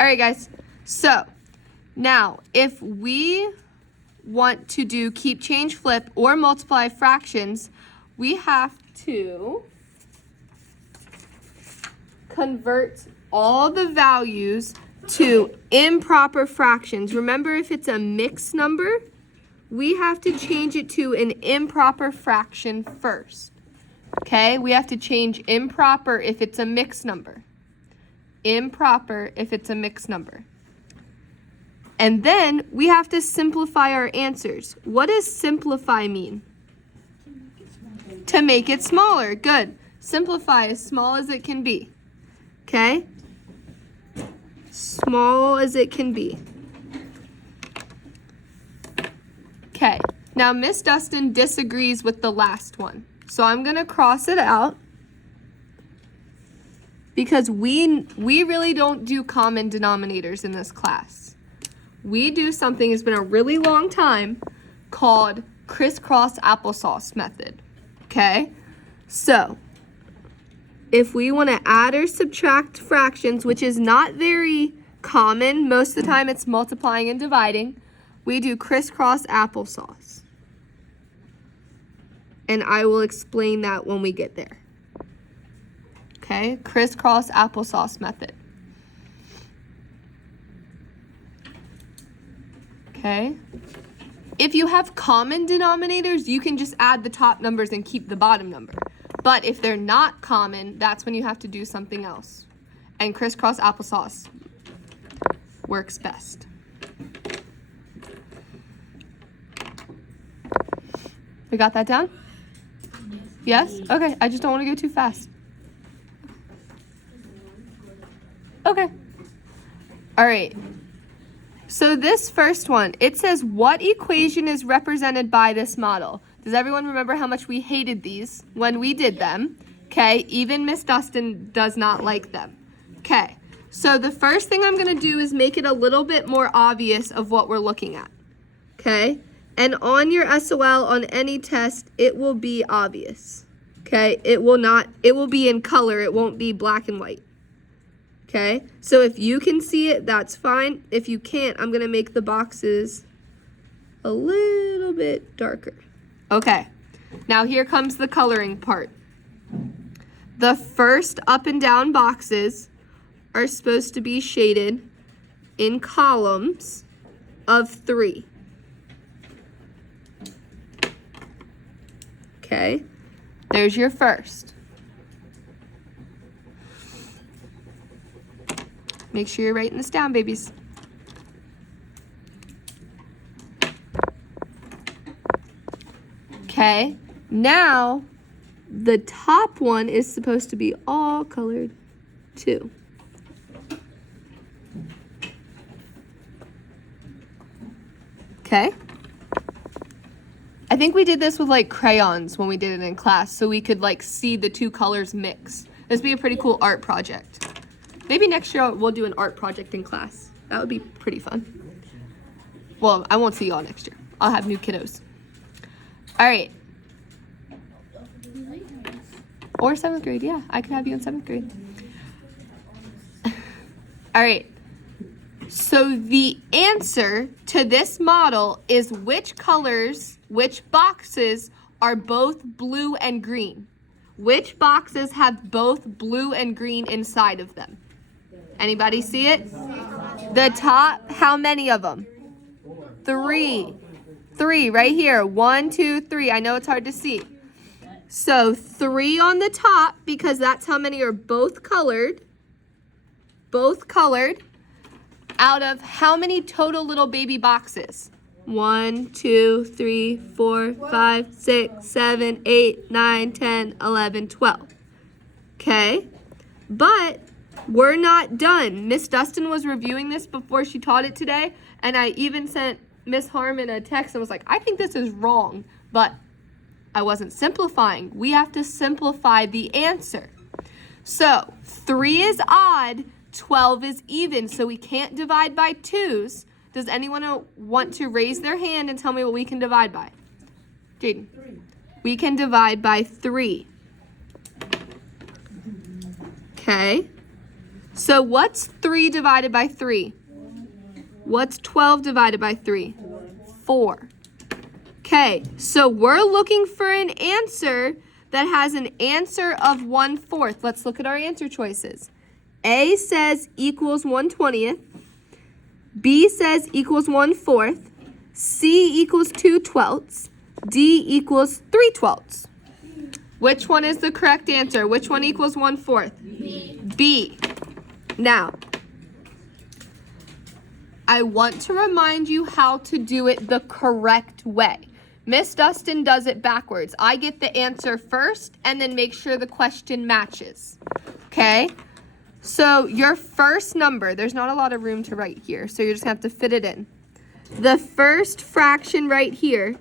All right, guys. So now if we want to do keep, change, flip, or multiply fractions, we have to convert all the values to improper fractions. Remember, if it's a mixed number, we have to change it to an improper fraction first. Okay, we have to change improper if it's a mixed number. Improper if it's a mixed number. And then we have to simplify our answers. What does simplify mean? To make it smaller. Good. Simplify as small as it can be. Okay? Small as it can be. Okay. Now, Miss Dustin disagrees with the last one. So I'm going to cross it out because we really don't do common denominators in this class. We do something that's been a really long time called crisscross applesauce method. Okay? So if we want to add or subtract fractions, which is not very common, most of the time it's multiplying and dividing, we do crisscross applesauce. And I will explain that when we get there. Okay, crisscross applesauce method. Okay. If you have common denominators, you can just add the top numbers and keep the bottom number. But if they're not common, that's when you have to do something else. And crisscross applesauce works best. We got that down? Yes? Okay, I just don't want to go too fast. Okay. All right. So this first one, it says, what equation is represented by this model? Does everyone remember how much we hated these when we did them? Okay, even Miss Dustin does not like them. Okay, so the first thing I'm going to do is make it a little bit more obvious of what we're looking at. Okay, and on your SOL, on any test, it will be obvious. Okay, it will be in color, it won't be black and white. Okay, so if you can see it, that's fine. If you can't, I'm going to make the boxes a little bit darker. Okay, now here comes the coloring part. The first up and down boxes are supposed to be shaded in columns of 3. Okay, there's your first. Make sure you're writing this down, babies. Okay, now the top one is supposed to be all colored too. Okay. I think we did this with like crayons when we did it in class, so we could like see the two colors mix. This would be a pretty cool art project. Maybe next year we'll do an art project in class. That would be pretty fun. Well, I won't see y'all next year. I'll have new kiddos. All right. Or 7th grade, yeah. I could have you in 7th grade. All right. So the answer to this model is which colors, which boxes are both blue and green? Which boxes have both blue and green inside of them? Anybody see it? The top, how many of them? 3. 3 right here. 1, 2, 3. I know it's hard to see. So 3 on the top because that's how many are both colored. Both colored. Out of how many total little baby boxes? 1, 2, 3, 4, 5, 6, 7, 8, 9, 10, 11, 12. Okay, but we're not done. Miss Dustin was reviewing this before she taught it today, and I even sent Miss Harmon a text and was like, I think this is wrong, but I wasn't simplifying. We have to simplify the answer. So 3 is odd, 12 is even, so we can't divide by 2s. Does anyone want to raise their hand and tell me what we can divide by? Jaden. 3. We can divide by 3. Okay. So what's 3 divided by 3? What's 12 divided by 3? 4. Okay, so we're looking for an answer that has an answer of 1/4. Let's look at our answer choices. A says equals 1/20th. B says equals 1/4. C equals 2/12. D equals 3/12. Which one is the correct answer? Which one equals 1/4? B. B. Now, I want to remind you how to do it the correct way. Miss Dustin does it backwards. I get the answer first and then make sure the question matches. Okay? So your first number, there's not a lot of room to write here, so you're just going to have to fit it in. The first fraction right here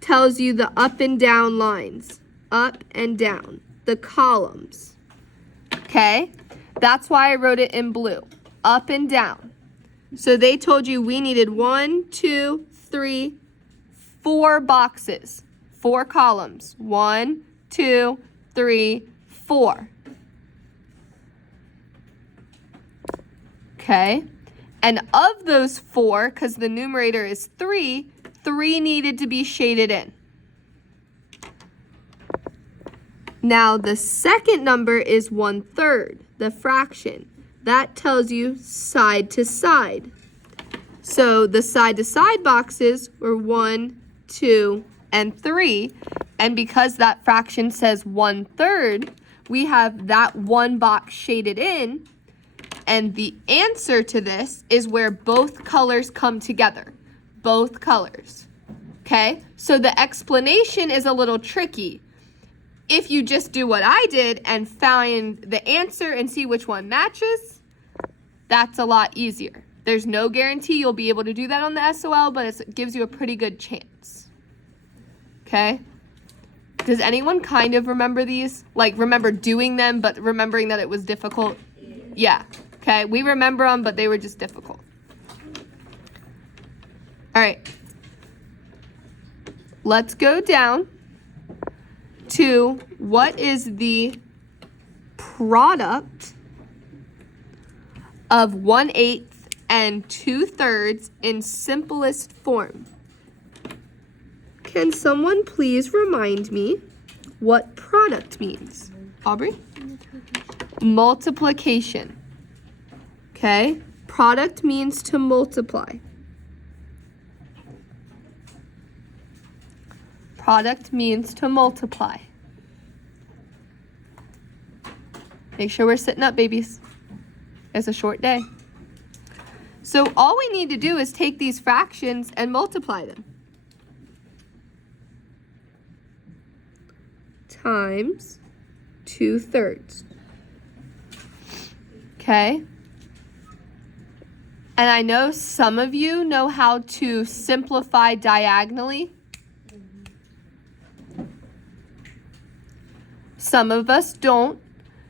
tells you the up and down lines. Up and down. The columns. Okay? That's why I wrote it in blue. Up and down. So they told you we needed 1, 2, 3, 4 boxes, 4 columns. 1, 2, 3, 4. Okay, and of those 4, because the numerator is 3, 3 needed to be shaded in. Now the second number is 1/3, the fraction. That tells you side to side. So the side to side boxes were 1, 2, and 3. And because that fraction says 1/3, we have that one box shaded in. And the answer to this is where both colors come together. Both colors. Okay? So the explanation is a little tricky. If you just do what I did and find the answer and see which one matches, that's a lot easier. There's no guarantee you'll be able to do that on the SOL, but it gives you a pretty good chance. Okay? Does anyone kind of remember these? Like, remember doing them, but remembering that it was difficult? Yeah. Okay, we remember them, but they were just difficult. All right. Let's go down to what is the product of 1/8 and 2/3 in simplest form. Can someone please remind me what product means? Aubrey? Multiplication. Okay, product means to multiply. Product means to multiply. Make sure we're sitting up, babies. It's a short day. So all we need to do is take these fractions and multiply them. Times 2/3. Okay? And I know some of you know how to simplify diagonally. Some of us don't.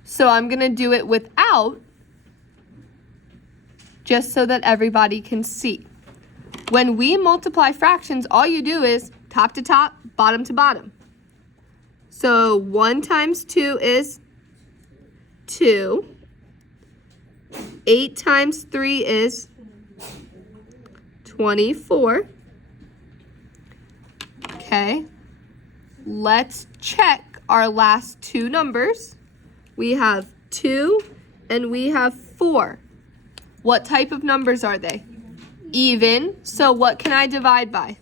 So I'm going to do it without, just so that everybody can see. When we multiply fractions, all you do is top to top, bottom to bottom. So 1 times 2 is 2. 8 times 3 is 24. Okay. Let's check our last 2 numbers. We have 2 and we have 4. What type of numbers are they? Even. So what can I divide by?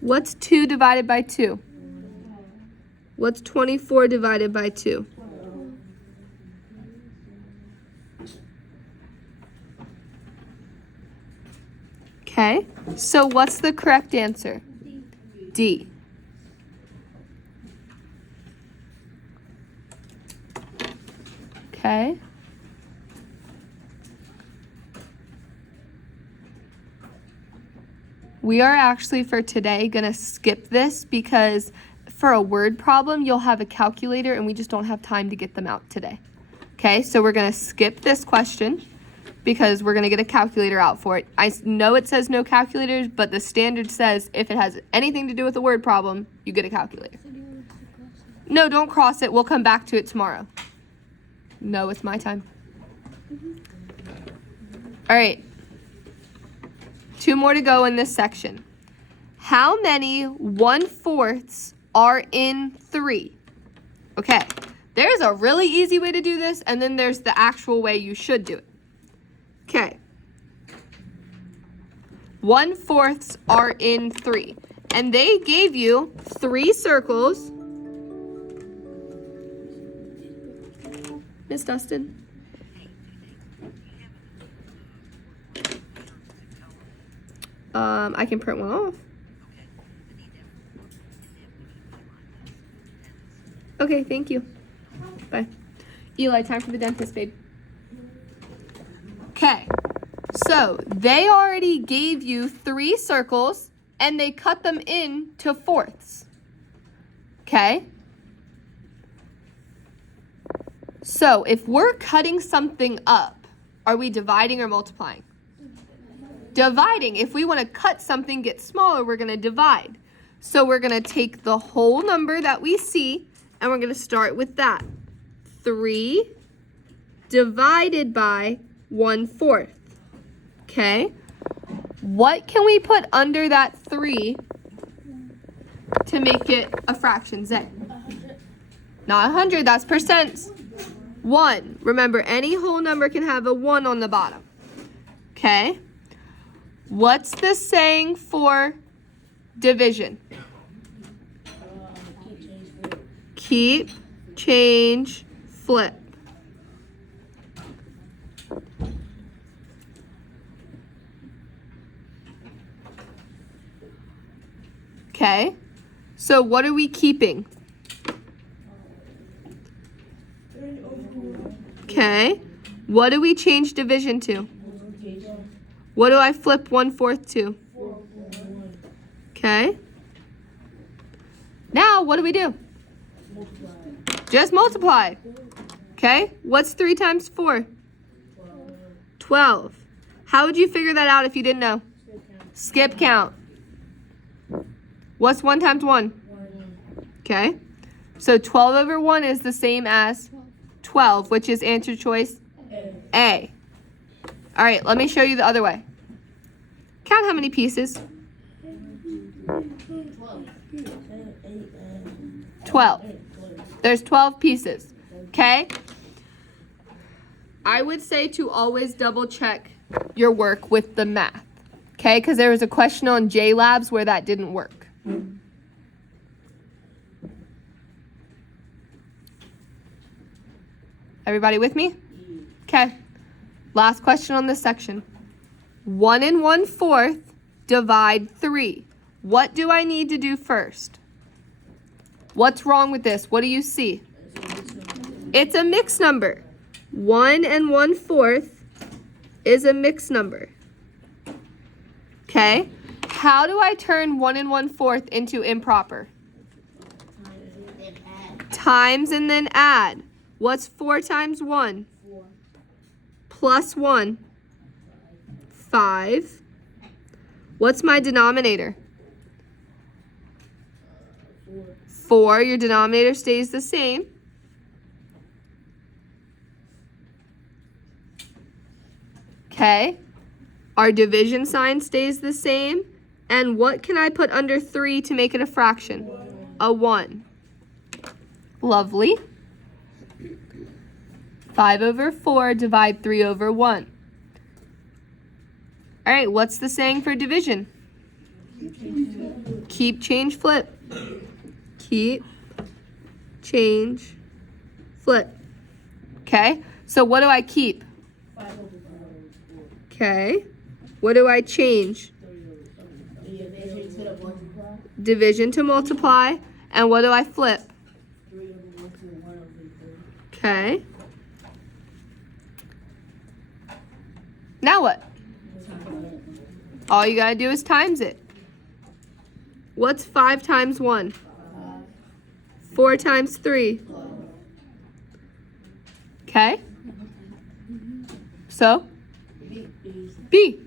What's 2 divided by 2? What's 24 divided by 2? Okay, so what's the correct answer? D. Okay. We are actually for today going to skip this because for a word problem, you'll have a calculator and we just don't have time to get them out today. Okay, so we're going to skip this question because we're going to get a calculator out for it. I know it says no calculators, but the standard says if it has anything to do with a word problem, you get a calculator. No, don't cross it. We'll come back to it tomorrow. No, it's my time. All right. 2 more to go in this section. How many 1/4 are in 3? Okay. There's a really easy way to do this, and then there's the actual way you should do it. Okay. 1/4 are in 3. And they gave you 3 circles. Miss Dustin? I can print one off. Okay, thank you. Bye. Eli, time for the dentist, babe. Okay, so they already gave you 3 circles and they cut them into 4ths. Okay? So if we're cutting something up, are we dividing or multiplying? Dividing. If we want to cut something, get smaller, we're going to divide. So we're going to take the whole number that we see, and we're going to start with that. 3 divided by 1/4. Okay? What can we put under that 3 to make it a fraction, Zay? Not 100, that's percents. 1. Remember, any whole number can have a 1 on the bottom. Okay? What's the saying for division? Keep, change, flip. Okay, so what are we keeping? Okay, what do we change division to? What do I flip 1/4 to? Okay. Now, what do? Just multiply. Okay, what's 3 times 4? 12. How would you figure that out if you didn't know? Skip count. What's 1 times 1? Okay, so 12 over 1 is the same as 12, which is answer choice A. All right, let me show you the other way. Count how many pieces. 12. There's 12 pieces. Okay? I would say to always double check your work with the math. Okay? Because there was a question on JLabs where that didn't work. Everybody with me? Okay. Last question on this section. 1 1/4 divide 3. What do I need to do first? What's wrong with this? What do you see? It's a mixed number. 1 1/4 is a mixed number. Okay? How do I turn 1 1/4 into improper? Times and then add. What's 4 times 1? 4. Plus 1. 5. What's my denominator? 4. Your denominator stays the same. Okay. Our division sign stays the same. And what can I put under 3 to make it a fraction? A 1. Lovely. 5 over 4, divide 3 over 1. All right, what's the saying for division? Keep, change, flip. Keep, change, flip. Okay, so what do I keep? Okay, what do I change? Division to multiply. And what do I flip? Okay. Now what? All you gotta do is times it. What's 5 times 1? 4 times 3. Okay? So? B.